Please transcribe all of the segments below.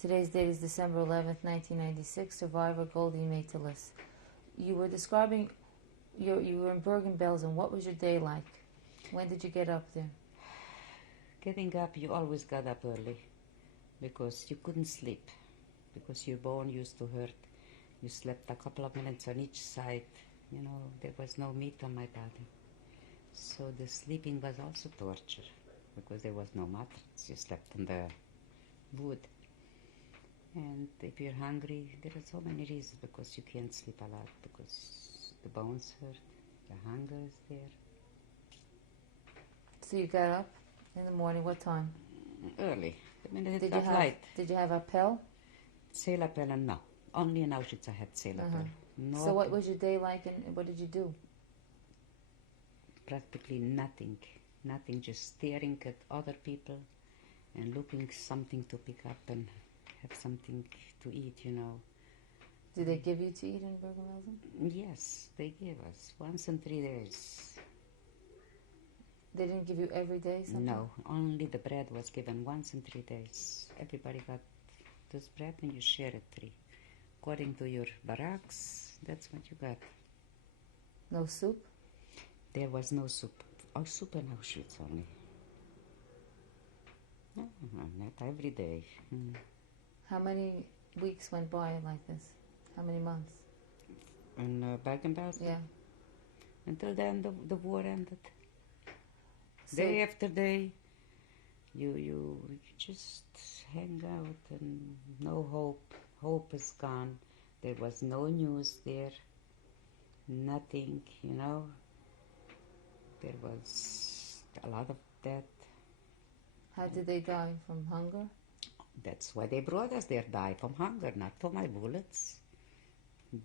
Today's date is December 11th, 1996. Survivor Goldie Majteles. You were describing, you were in Bergen-Belsen. What was your day like? When did you get up there? Getting up, you always got up early because you couldn't sleep because your bone used to hurt. You slept a couple of minutes on each side. You know, there was no meat on my body. So the sleeping was also torture because there was no mattress. You slept on the wood. And if you're hungry, there are so many reasons because you can't sleep a lot because the bones hurt, the hunger is there. So you got up in the morning. What time? Early. The minute it got light. Did you have appel? Seelappellen, no. Only in Auschwitz I had seelappel. So what was your day like and what did you do? Practically nothing. Nothing, just staring at other people and looking something to pick up and have something to eat, you know. Did they give you to eat in Bergen-Belsen? Yes, they gave us once in 3 days. They didn't give you every day something? No, only the bread was given once in 3 days. Everybody got this bread and you share it 3. According to your barracks, that's what you got. No soup? There was no soup. Oh, soup in Auschwitz only. No, not every day. How many weeks went by like this? How many months? In Bergen-Belsen? Yeah. Until then, the war ended. So Day after day, you just hang out and no hope. Hope is gone. There was no news there. Nothing, you know. There was a lot of death. How did they die? From hunger? That's why they brought us there, die from hunger, not for my bullets.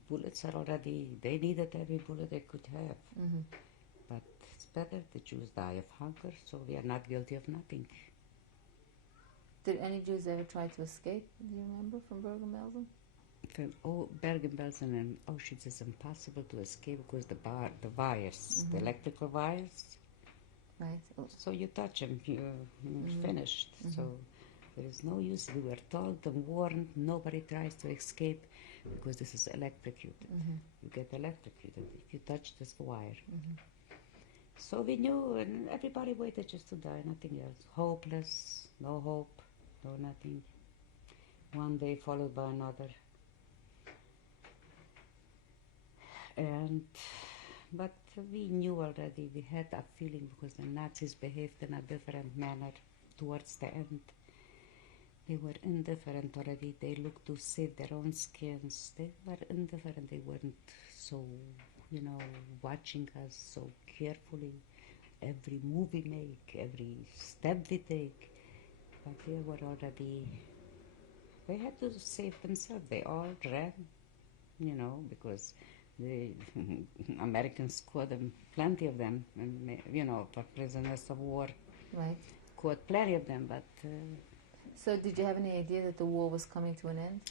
Bullets are already, they needed every bullet they could have. But it's better the Jews die of hunger, so we are not guilty of nothing. Did any Jews ever try to escape, do you remember, from Bergen-Belsen? From Bergen-Belsen and Auschwitz is impossible to escape because the wires, the electrical wires. Right. So you touch them, you're finished. So there is no use. We were told and warned, nobody tries to escape because this is electrocuted. You get electrocuted if you touch this wire. So we knew, and everybody waited just to die, nothing else. Hopeless, no hope, no nothing. One day followed by another. But we knew already, we had a feeling because the Nazis behaved in a different manner towards the end. They were indifferent already. They looked to save their own skins. They were indifferent. They weren't so, you know, watching us so carefully. Every move we make, every step we take. But they were already, they had to save themselves. They all ran, you know, because the Americans caught them, plenty of them, and, you know, for prisoners of war. Right. Caught plenty of them, but... So did you have any idea that the war was coming to an end?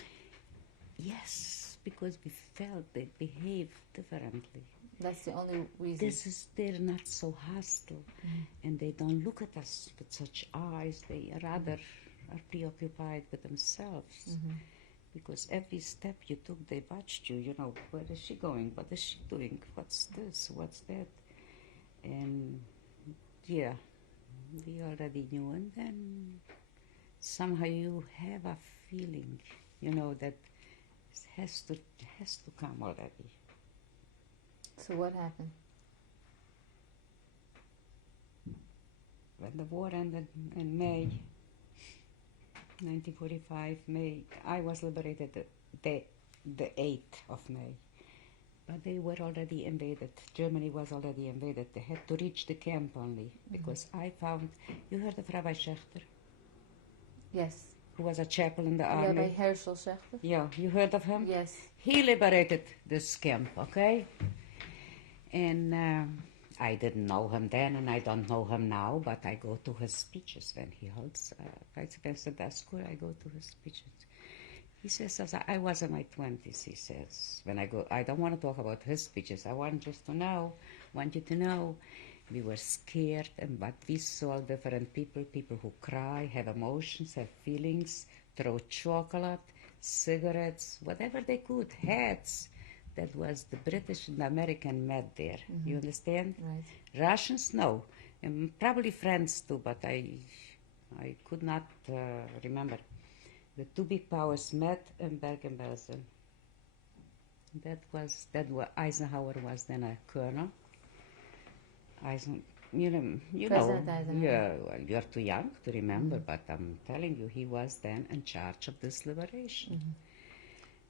Yes, because we felt they behaved differently. That's the only reason? They're not so hostile, and they don't look at us with such eyes. They rather are preoccupied with themselves. Because every step you took, they watched you, you know, where is she going? What is she doing? What's this? What's that? And, yeah, we already knew. And then somehow you have a feeling, you know, that it has to come already. So what happened? When the war ended in May 1945, I was liberated the 8th of May. But they were already invaded. Germany was already invaded. They had to reach the camp only because I found, you heard of Rabbi Schechter? Yes. Who was a chaplain in the army? Rabbi Herschel Schechter? Yeah, you heard of him? Yes. He liberated this camp, okay? And I didn't know him then, and I don't know him now, but I go to his speeches when he holds Vice President School. I go to his speeches. He says, as I was in my 20s, he says, when I go, I don't want to talk about his speeches. I want you to know, we were scared, but we saw different people who cry, have emotions, have feelings, throw chocolate, cigarettes, whatever they could, hats. That was the British and the American met there. You understand? Right. Russians, no. And probably French too, but I could not remember. The two big powers met in Bergen-Belsen. That was Eisenhower was then a colonel. You know, President Eisenhower. yeah. Well, you're too young to remember, but I'm telling you, he was then in charge of this liberation.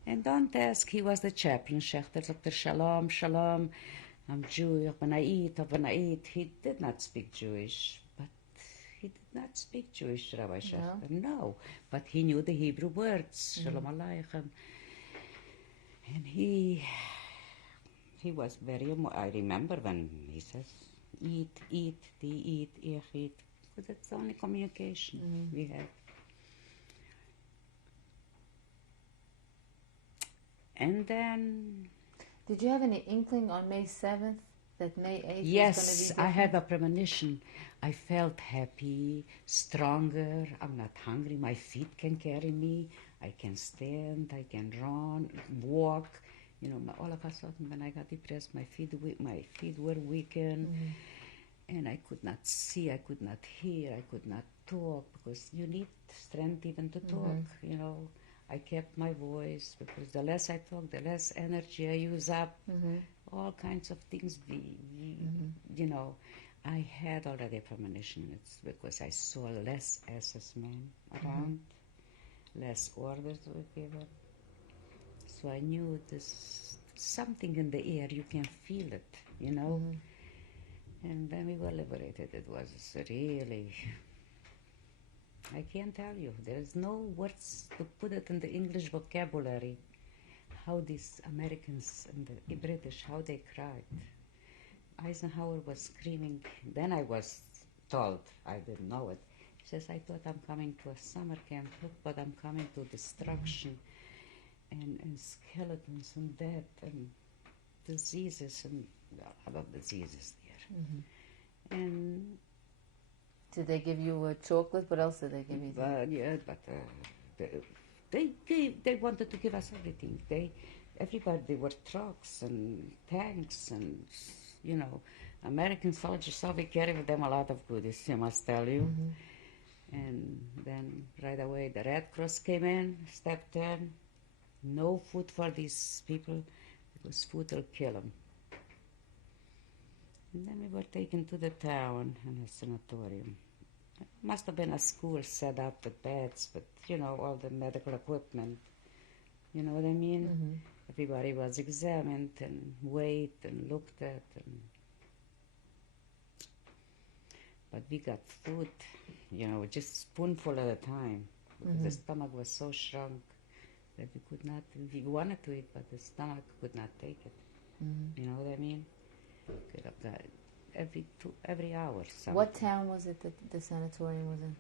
And don't ask, he was the chaplain. Schechter sagte, Shalom, Shalom. I'm Jewish. When I eat, when I eat. He did not speak Jewish, but he did not speak Jewish, Rabbi Schechter. No, but he knew the Hebrew words. Shalom Aleichem. And he was very, I remember when he says, eat, they eat, ich eat. Because that's the only communication we had. And then... Did you have any inkling on May 7th that May 8th was going to be Yes, different? I had a premonition. I felt happy, stronger. I'm not hungry. My feet can carry me. I can stand. I can run, walk. You know, all of a sudden, when I got depressed, my feet were weakened, and I could not see. I could not hear. I could not talk because you need strength even to talk. You know, I kept my voice because the less I talk, the less energy I use up. All kinds of things. You know, I had already a premonition. It's because I saw less SS men around, less orders were given. So I knew there's something in the air. You can feel it, you know. And when we were liberated, it was really... I can't tell you. There's no words to put it in the English vocabulary. How these Americans and the British, how they cried. Eisenhower was screaming. Then I was told, I didn't know it. He says, I thought I'm coming to a summer camp, look, but I'm coming to destruction and skeletons and death and diseases and a lot of diseases there. And did they give you a chocolate? What else did they give you? Yeah, but they wanted to give us everything. Everybody, they were trucks and tanks and, you know, American soldiers, so we carried with them a lot of goodies, I must tell you. And then right away the Red Cross came in, stepped in. No food for these people, because food will kill them. And then we were taken to the town in a sanatorium. It must have been a school set up with beds, but, you know, all the medical equipment. You know what I mean? Everybody was examined and weighed and looked at. But we got food, you know, just a spoonful at a time, because the stomach was so shrunk that we could not, we wanted to eat, but the stomach could not take it. You know what I mean? Get up that every hour. Something. What town was it that the sanatorium was in?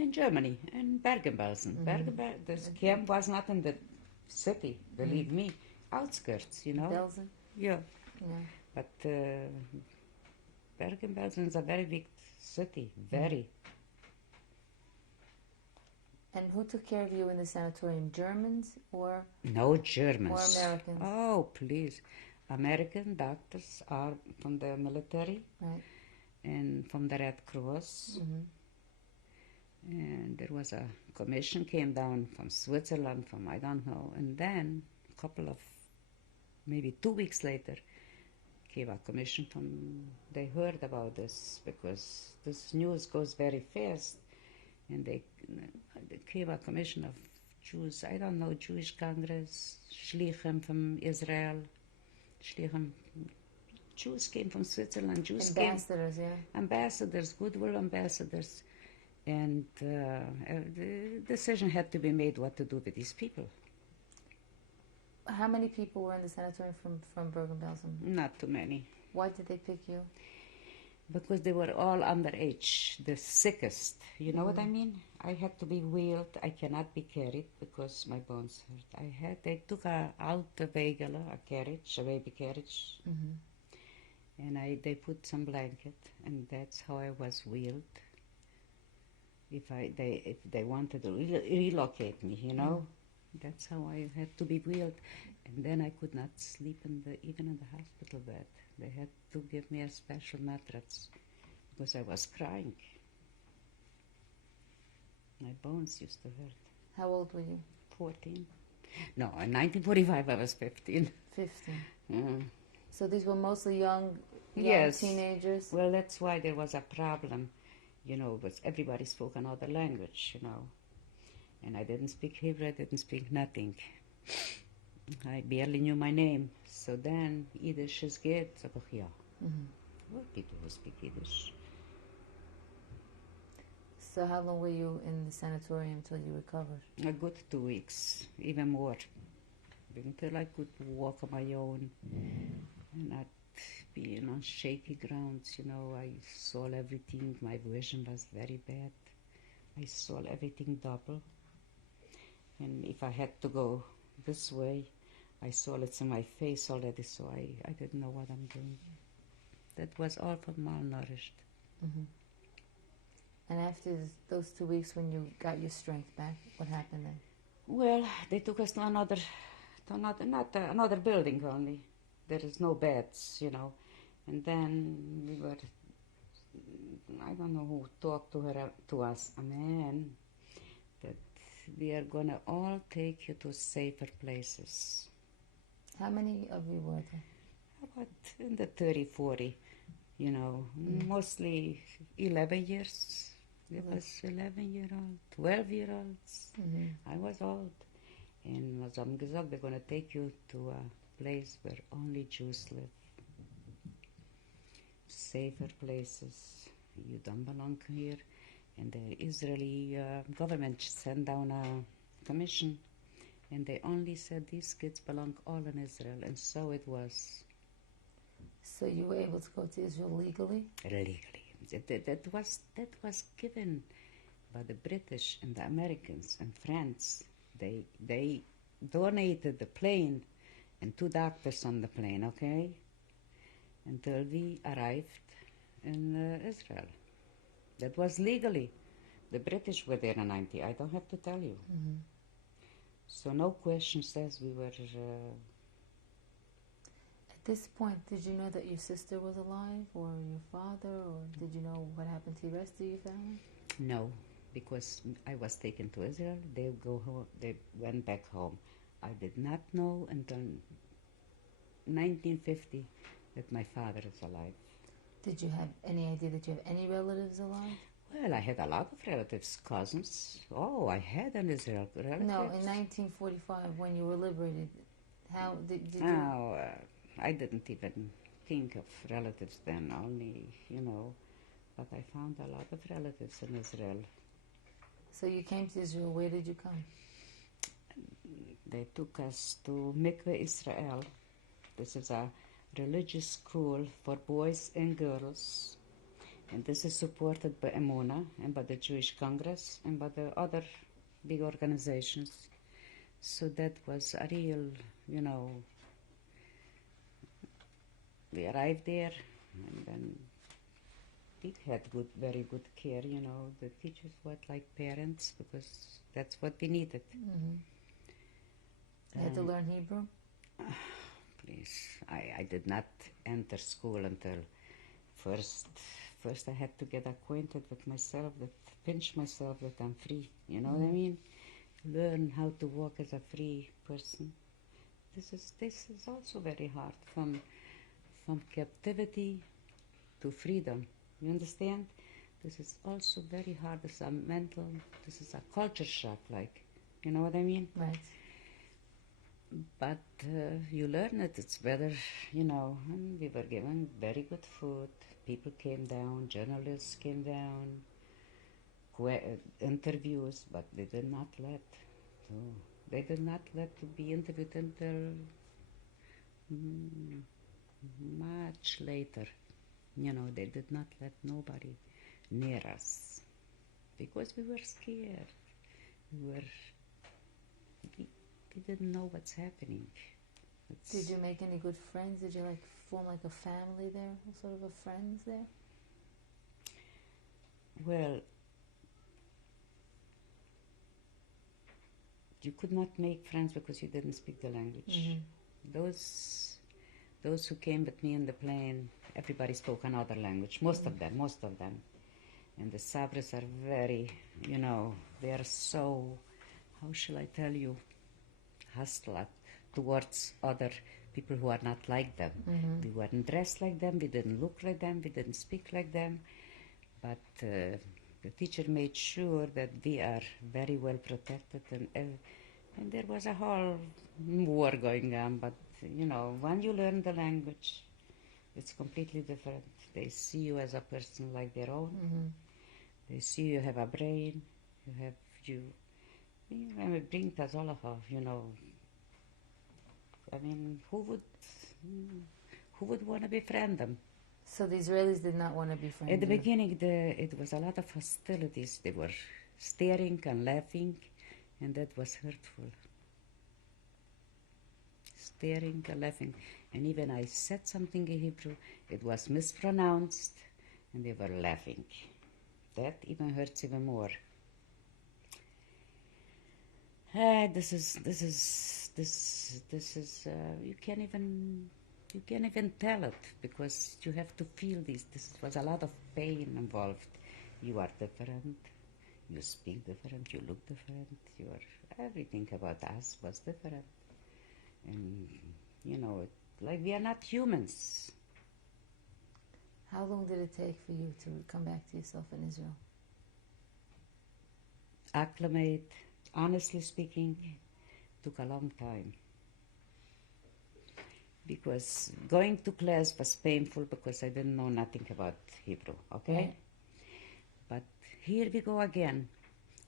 In Germany, in Bergen-Belsen. This camp was not in the city, believe me. Outskirts, you know. Belsen? Yeah. But Bergen-Belsen is a very big city, very. And who took care of you in the sanatorium? Germans or? No Germans. Or Americans? Oh, please. American doctors are from the military, right, and from the Red Cross. And there was a commission came down from Switzerland, from I don't know. And then a couple of, maybe 2 weeks later, came a commission from, they heard about this because this news goes very fast. And they came a commission of Jews, I don't know, Jewish Congress, Shlichim from Israel, Shlichim, Jews came from Switzerland, Jews ambassadors, came, ambassadors, goodwill ambassadors, and the decision had to be made what to do with these people. How many people were in the sanatorium from Bergen-Belsen? Not too many. Why did they pick you? Because they were all underage, the sickest. You know what I mean? I had to be wheeled. I cannot be carried because my bones hurt. They took out a vehicle, a carriage, a baby carriage, and they put some blanket, and that's how I was wheeled. if they wanted to relocate me, you know. That's how I had to be wheeled, and then I could not sleep even in the hospital bed. They had to give me a special mattress because I was crying. My bones used to hurt. How old were you? 14. No, in 1945 I was 15. 15. Mm. So these were mostly young Yes. teenagers? Well, that's why there was a problem, you know, because everybody spoke another language, you know. And I didn't speak Hebrew, I didn't speak nothing. I barely knew my name. So then, Yiddish is good. So, yeah. Well, people who speak Yiddish. So how long were you in the sanatorium until you recovered? A good 2 weeks, even more. Until I could walk on my own and not be on shaky grounds, you know. I saw everything. My vision was very bad. I saw everything double. And if I had to go this way, I saw it in my face already, so I didn't know what I'm doing. That was all from malnourished. And after those 2 weeks when you got your strength back, what happened then? Well, they took us to another building only. There is no beds, you know. And then we were, I don't know who talked to us, a man, that we are going to all take you to safer places. How many of you were there? About in the 30, 40, you know, mostly 11 years. There was 11-year-old, 12-year-olds. I was old. And was gesagt, they're going to take you to a place where only Jews live. Safer places. You don't belong here. And the Israeli government sent down a commission, and they only said these kids belong all in Israel, and so it was. So you were able to go to Israel legally? Legally. That was given by the British and the Americans and France. They donated the plane and 2 doctors on the plane, okay, until we arrived in Israel. That was legally. The British were there in 90. I don't have to tell you. So no question says we were... At this point, did you know that your sister was alive, or your father, or did you know what happened to the rest of your family? No, because I was taken to Israel. They go home. They went back home. I did not know until 1950 that my father is alive. Did you have any idea that you have any relatives alive? Well, I had a lot of relatives, cousins. Oh, I had an Israel relatives. No, in 1945, when you were liberated, how did you... No, I didn't even think of relatives then, only, you know, but I found a lot of relatives in Israel. So you came to Israel. Where did you come? They took us to Mikveh Israel. This is a religious school for boys and girls. And this is supported by Emunah and by the Jewish Congress and by the other big organizations. So that was a real, you know, we arrived there and then we had very good care, you know. The teachers were like parents because that's what we needed. You had to learn Hebrew? Please, I did not enter school until first I had to get acquainted with myself, pinch myself that I'm free, you know what I mean? Learn how to walk as a free person. This is also very hard, from captivity to freedom, you understand? This is also very hard. This is a culture shock, like, you know what I mean? Right. But you learn it, it's better, you know. And we were given very good food. People came down, journalists came down, interviews, but they did not let to be interviewed until much later. You know, they did not let nobody near us because we were scared. We didn't know what's happening. Did you make any good friends? Did you form a family there, sort of a friends there? Well, you could not make friends because you didn't speak the language. Those who came with me in the plane, everybody spoke another language. Most of them. And the Sabres are very, they are so, how shall I tell you, hostile towards other people who are not like them. We weren't dressed like them, we didn't look like them, we didn't speak like them. But the teacher made sure that we are very well protected, and there was a whole war going on. But, when you learn the language, it's completely different. They see you as a person like their own. They see you have a brain, and it brings us all of I mean, who would want to befriend them? So the Israelis did not want to befriend you? At the beginning, it was a lot of hostilities. They were staring and laughing, and that was hurtful. Staring and laughing. And even I said something in Hebrew, it was mispronounced, and they were laughing. That even hurts even more. This is you can't even tell it, because you have to feel this. This was a lot of pain involved. You are different. You speak different. You look different. Everything about us was different. And, like we are not humans. How long did it take for you to come back to yourself in Israel? Acclimate, honestly speaking, took a long time. Because going to class was painful because I didn't know nothing about Hebrew, okay? Right. But here we go again.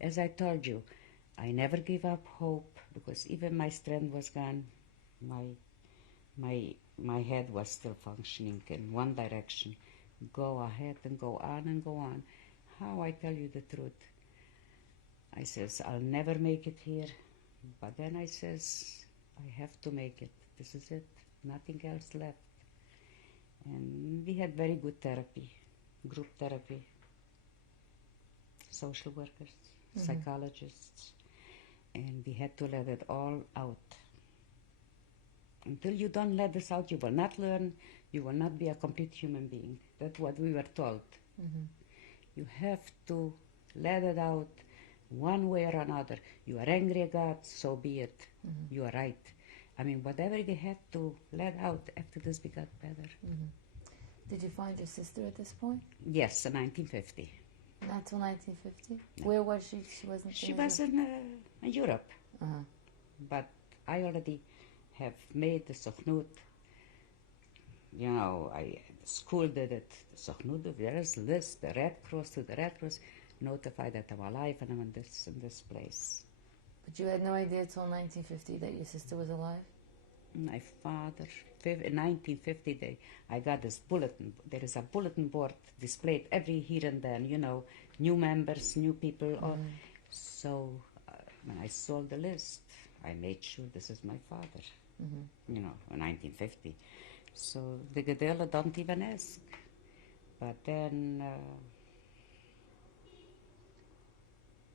As I told you, I never gave up hope, because even my strength was gone. My head was still functioning in one direction. Go ahead and go on and go on. How I tell you the truth. I says, I'll never make it here. But then I says, I have to make it. This is it. Nothing else left. And we had very good therapy, group therapy, social workers, psychologists, and we had to let it all out. Until you don't let this out, you will not learn, you will not be a complete human being. That's what we were told. You have to let it out one way or another. You are angry at God, so be it. You are right. I mean, whatever we had to let out, after this we got better. Did you find your sister at this point? Yes, in 1950. Not till 1950? No. Where was she? She wasn't. She was in Europe. But I already have made the Sochnut. The school did it. The Sochnut, there is a list, the Red Cross, to the Red Cross, notify that I'm alive and I'm in this place. But you had no idea till 1950 that your sister was alive? My father, in 1950, I got this bulletin. There is a bulletin board displayed every here and then, new members, new people. So when I saw the list, I made sure this is my father, in 1950. So the Gedela don't even ask. But then...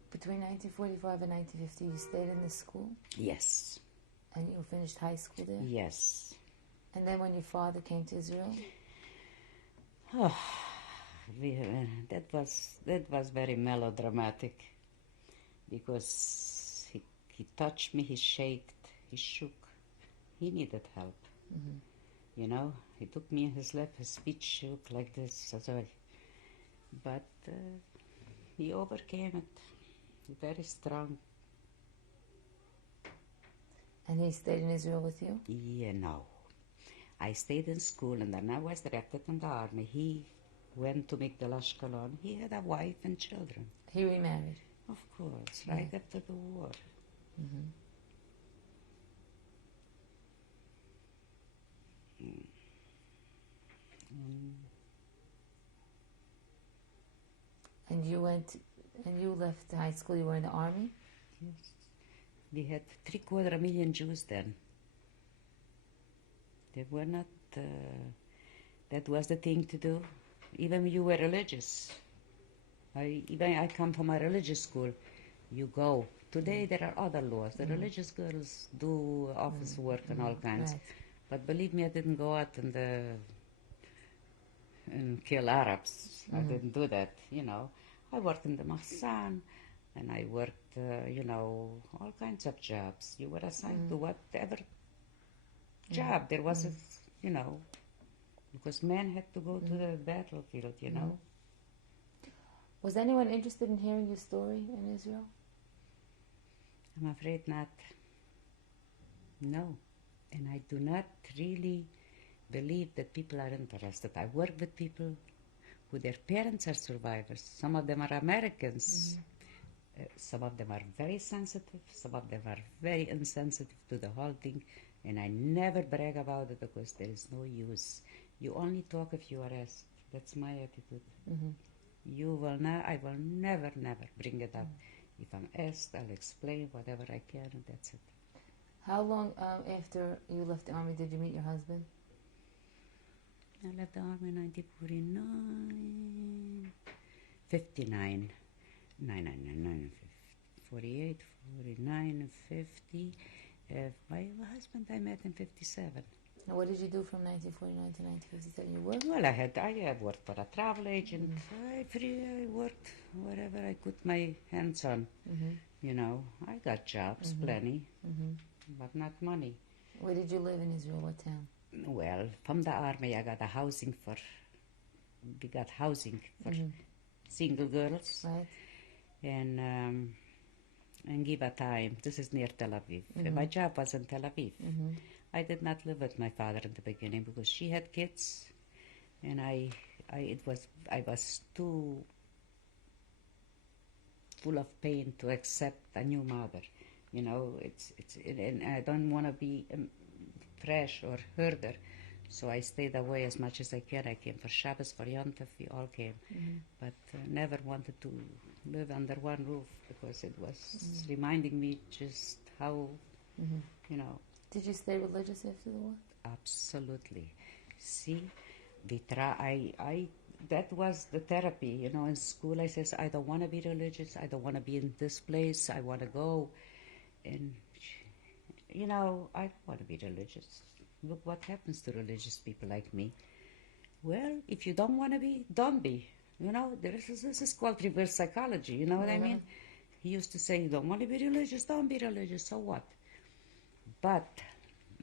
Between 1945 and 1950, you stayed in this school? Yes. And you finished high school there? Yes. And then when your father came to Israel? That was very melodramatic, because he touched me, he shook. He needed help. He took me in his lap, his feet shook like this as well. But he overcame it. Very strong. And he stayed in Israel with you? Yeah, no. I stayed in school, and then I was drafted in the army. He went to Majteles Ashkelon. He had a wife and children. He remarried? Of course, right after the war. And you left high school, you were in the army? Yes. We had 750,000 Jews then. They were not, that was the thing to do. Even when you were religious. I come from a religious school. You go Today there are other laws. The religious girls do office work and all kinds. Right. But believe me, I didn't go out and kill Arabs. I didn't do that, you know. I worked in the Mahsan, and I worked, all kinds of jobs. You were assigned to whatever job there was, because men had to go to the battlefield, you know. Was anyone interested in hearing your story in Israel? I'm afraid not. No. And I do not really believe that people are interested. I work with people who their parents are survivors. Some of them are Americans. Some of them are very sensitive. Some of them are very insensitive to the whole thing. And I never brag about it because there is no use. You only talk if you are asked. That's my attitude. I will never bring it up. If I'm asked, I'll explain whatever I can, and that's it. How long after you left the army did you meet your husband? I left the army in 1949, 59, 48, 49, and 50. My husband I met in 57. And what did you do from 1949 to 1957? You worked? Well, I had worked for a travel agent. I worked wherever I put my hands on. You know, I got jobs, plenty, but not money. Where did you live in Israel? What town? Well, from the army, we got housing for single girls. Right. And give a time. This is near Tel Aviv. My job was in Tel Aviv. I did not live with my father in the beginning because she had kids, and I was too full of pain to accept a new mother. You know, and I don't want to be fresh or herder, so I stayed away as much as I can. I came for Shabbos, for Yom Tov, we all came, but never wanted to live under one roof because it was reminding me just how, you know. Did you stay religious after the war? Absolutely. See, that was the therapy, you know. In school, I says, I don't want to be religious. I don't want to be in this place. I want to go. And, you know, I don't want to be religious. Look what happens to religious people like me. Well, if you don't want to be, don't be. You know, this is called reverse psychology. You know what I mean? He used to say, you don't want to be religious, don't be religious. So what? But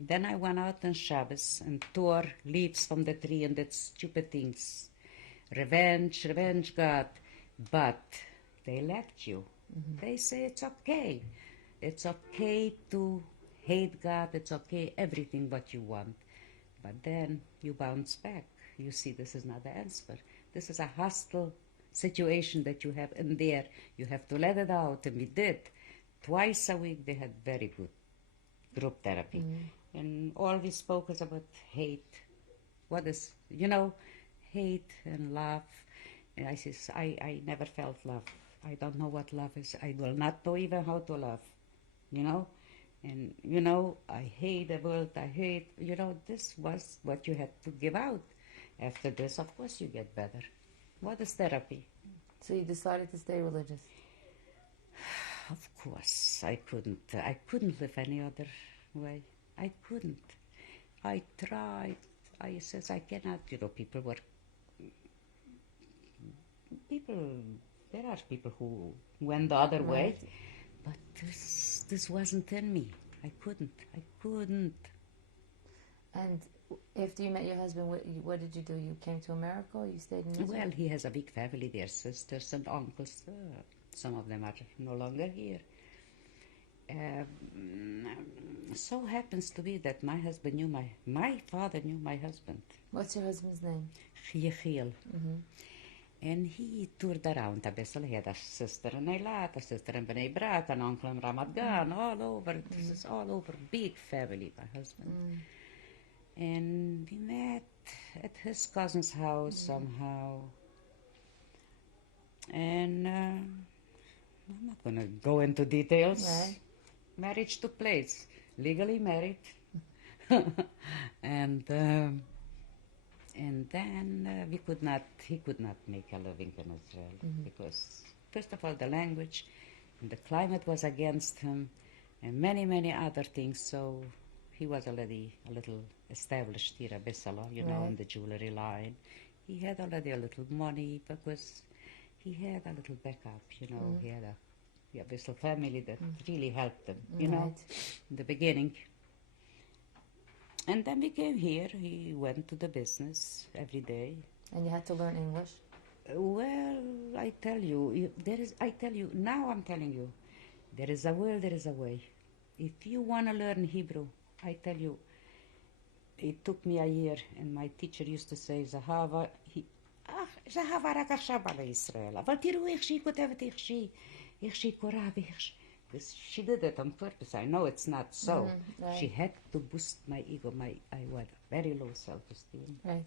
then I went out on Shabbos and tore leaves from the tree and that stupid things. Revenge, God. But they left you. They say it's okay. It's okay to hate God. It's okay, everything what you want. But then you bounce back. You see, this is not the answer. This is a hostile situation that you have in there. You have to let it out, and we did. Twice a week they had very good group therapy. And all we spoke was about hate. What is, you know, hate and love. And I says, I never felt love. I don't know what love is. I will not know even how to love, you know. And, you know, I hate the world. I hate, you know, this was what you had to give out. After this, of course, you get better. What is therapy? So you decided to stay religious? Of course, I couldn't live any other way. I couldn't. I tried. I says I cannot. You know, there are people who went the other way, but this wasn't in me. I couldn't. And after you met your husband, what did you do? You came to America, or you stayed in Israel? Well, he has a big family there, sisters and uncles. Some of them are no longer here. So happens to be that my husband knew my father knew my husband. What's your husband's name? Yechiel. And he toured around a bit. He had a sister in Eilat, a sister in Bnei Brak, an uncle in Ramat Gan, all over. This is all over. Big family, my husband. And we met at his cousin's house somehow. And I'm not going to go into details. Right. Marriage took place, legally married. And then he could not make a living in Israel because, first of all, the language, And the climate was against him, and many, many other things. So he was already a little established here at Bissala, you know, in the jewelry line. He had already a little money because he had a little backup, you know. He had a Bissell family that really helped him, you know, in the beginning. And then we came here. He went to the business every day. And you had to learn English? Well, I tell you, now I'm telling you, there is a will, there is a way. If you want to learn Hebrew, I tell you, it took me a year, and my teacher used to say, Zahava, Zahava רק עכשיו בא לישראל, אבל תראו איך שהיא כותבת, איך שהיא קוראה, because she did it on purpose. I know it's not so. She had to boost my ego. I had very low self-esteem. Right.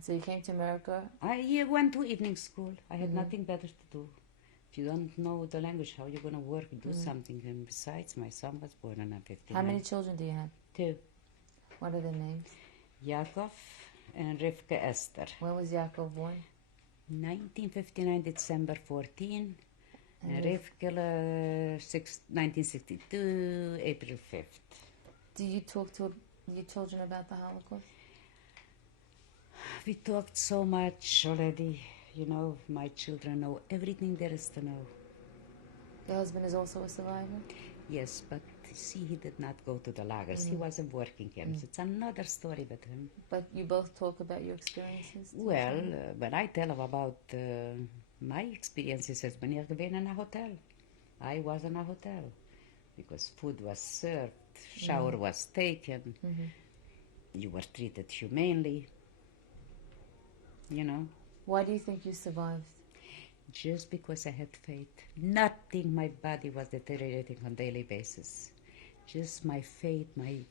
So you came to America? I went to evening school. I had nothing better to do. If you don't know the language, how are you going to work, do something? And besides, my son was born in 1959. How many children do you have? 2. What are their names? Yaakov and Rivka Esther. When was Yaakov born? 1959, December 14. And Rivka, 1962, April 5th. Do you talk to your children about the Holocaust? We talked so much already. You know, my children know everything there is to know. Your husband is also a survivor? Yes, but see, he did not go to the lagers. He wasn't working camps. It's another story with him. But you both talk about your experiences? Well, when I tell him about my experiences as when I've been in a hotel. I was in a hotel because food was served, shower was taken, you were treated humanely, you know. Why do you think you survived? Just because I had faith. Nothing, my body was deteriorating on a daily basis. Just my faith, my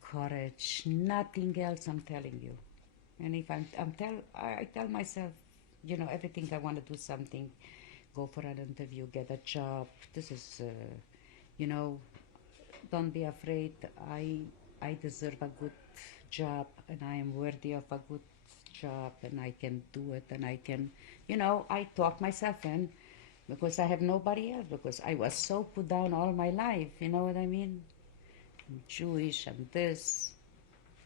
courage, nothing else, I'm telling you. And if I tell myself, you know, everything I want to do something, go for an interview, get a job. This is, you know, don't be afraid. I deserve a good job, and I am worthy of a good job, and I can do it, and I can, you know, I talk myself in because I have nobody else, because I was so put down all my life, you know what I mean? I'm Jewish, I'm this.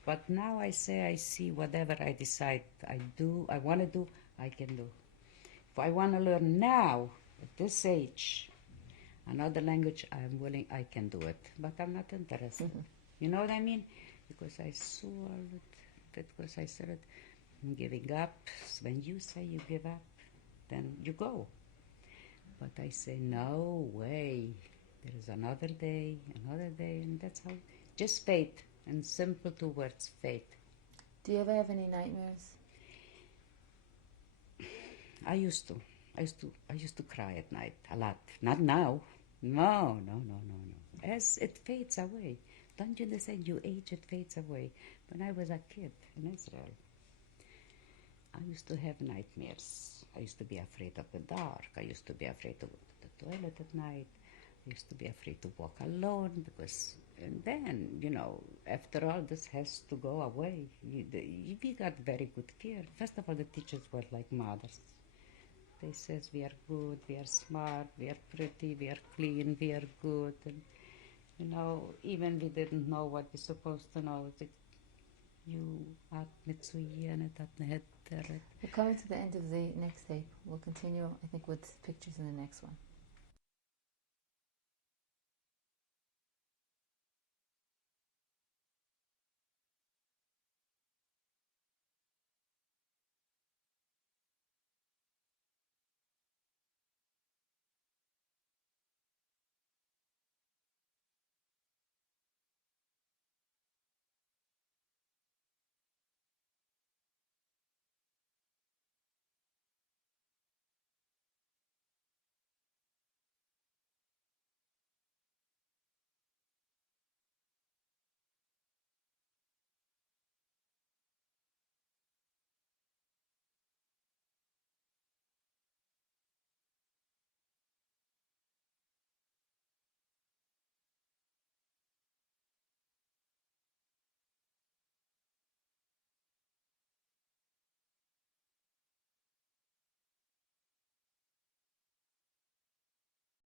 But now I see whatever I decide I want to do, I can do. If I want to learn now, at this age, another language, I'm willing, I can do it. But I'm not interested. You know what I mean? Because I saw it, because I said, I'm giving up. When you say you give up, then you go. But I say, no way. There is another day, and that's how. Just faith, and simple 2 words, faith. Do you ever have any nightmares? I used to cry at night a lot. Not now. No. As it fades away. Don't you understand? You age, it fades away. When I was a kid in Israel, I used to have nightmares. I used to be afraid of the dark. I used to be afraid to go to the toilet at night. I used to be afraid to walk alone because, and then, you know, after all, this has to go away. We got very good care. First of all, the teachers were like mothers. They says we are good, we are smart, we are pretty, we are clean, we are good. And, you know, even we didn't know what we're supposed to know. We're coming to the end of the next tape. We'll continue, I think, with pictures in the next one.